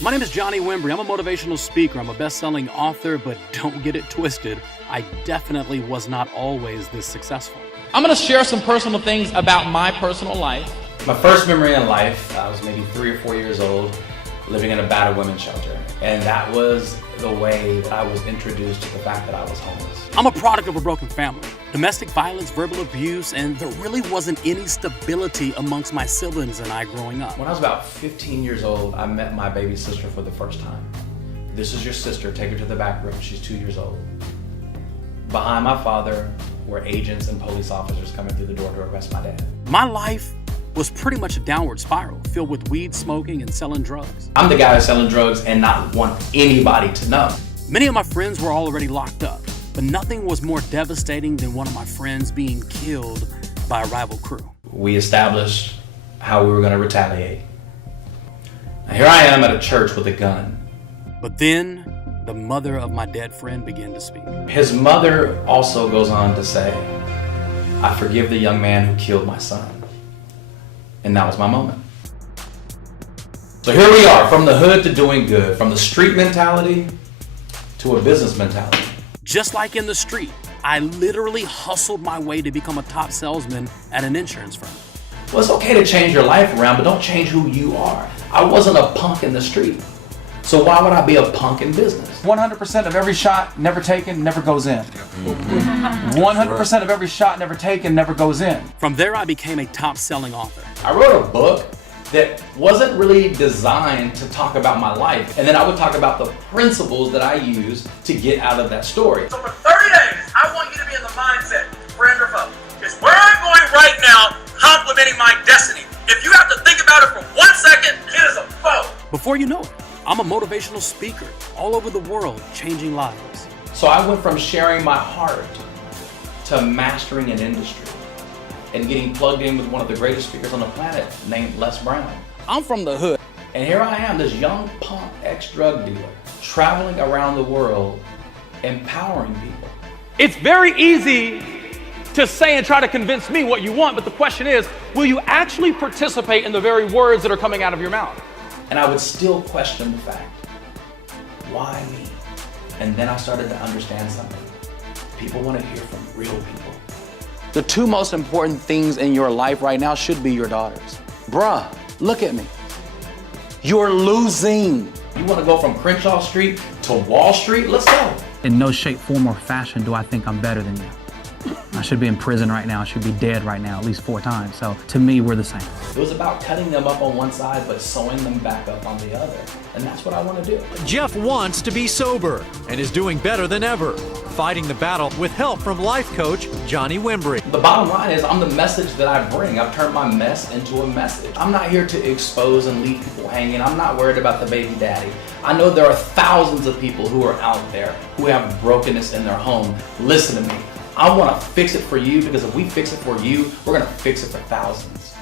My name is Johnny Wimbrey. I'm a motivational speaker. I'm a best-selling author, but don't get it twisted. I definitely was not always this successful. I'm going to share some personal things about my personal life. My first memory in life, I was maybe 3 or 4 years old, living in a battered women's shelter. And that was the way that I was introduced to the fact that I was homeless. I'm a product of a broken family. Domestic violence, verbal abuse, and there really wasn't any stability amongst my siblings and I growing up. When I was about 15 years old, I met my baby sister for the first time. This is your sister, take her to the back room, she's 2 years old. Behind my father were agents and police officers coming through the door to arrest my dad. My life was pretty much a downward spiral, filled with weed smoking and selling drugs. I'm the guy who's selling drugs and not want anybody to know. Many of my friends were already locked up, but nothing was more devastating than one of my friends being killed by a rival crew. We established how we were going to retaliate. Now here I am at a church with a gun. But then the mother of my dead friend began to speak. His mother also goes on to say, I forgive the young man who killed my son. And that was my moment. So here we are, from the hood to doing good, from the street mentality to a business mentality. Just like in the street, I literally hustled my way to become a top salesman at an insurance firm. Well, it's okay to change your life around, but don't change who you are. I wasn't a punk in the street. So why would I be a punk in business? 100% of every shot never taken never goes in. 100% of every shot never taken never goes in. From there, I became a top-selling author. I wrote a book that wasn't really designed to talk about my life. And then I would talk about the principles that I use to get out of that story. So for 30 days, I want you to be in the mindset, friend or foe. It's where I'm going right now, complimenting my destiny. If you have to think about it for 1 second, it is a foe. Before you know it, I'm a motivational speaker all over the world, changing lives. So I went from sharing my heart to mastering an industry and getting plugged in with one of the greatest speakers on the planet named Les Brown. I'm from the hood. And here I am, this young punk ex-drug dealer, traveling around the world, empowering people. It's very easy to say and try to convince me what you want, but the question is, will you actually participate in the very words that are coming out of your mouth? And I would still question the fact, why me? And then I started to understand something. People want to hear from real people. The two most important things in your life right now should be your daughters. Bruh, look at me. You're losing. You want to go from Crenshaw Street to Wall Street? Let's go. In no shape, form, or fashion do I think I'm better than you. I should be in prison right now. I should be dead right now, at least 4 times. So to me, we're the same. It was about cutting them up on one side, but sewing them back up on the other. And that's what I want to do. Jeff wants to be sober and is doing better than ever, fighting the battle with help from life coach Johnny Wimbrey. The bottom line is I'm the message that I bring. I've turned my mess into a message. I'm not here to expose and leave people hanging. I'm not worried about the baby daddy. I know there are thousands of people who are out there who have brokenness in their home. Listen to me. I want to fix it for you, because if we fix it for you, we're going to fix it for thousands.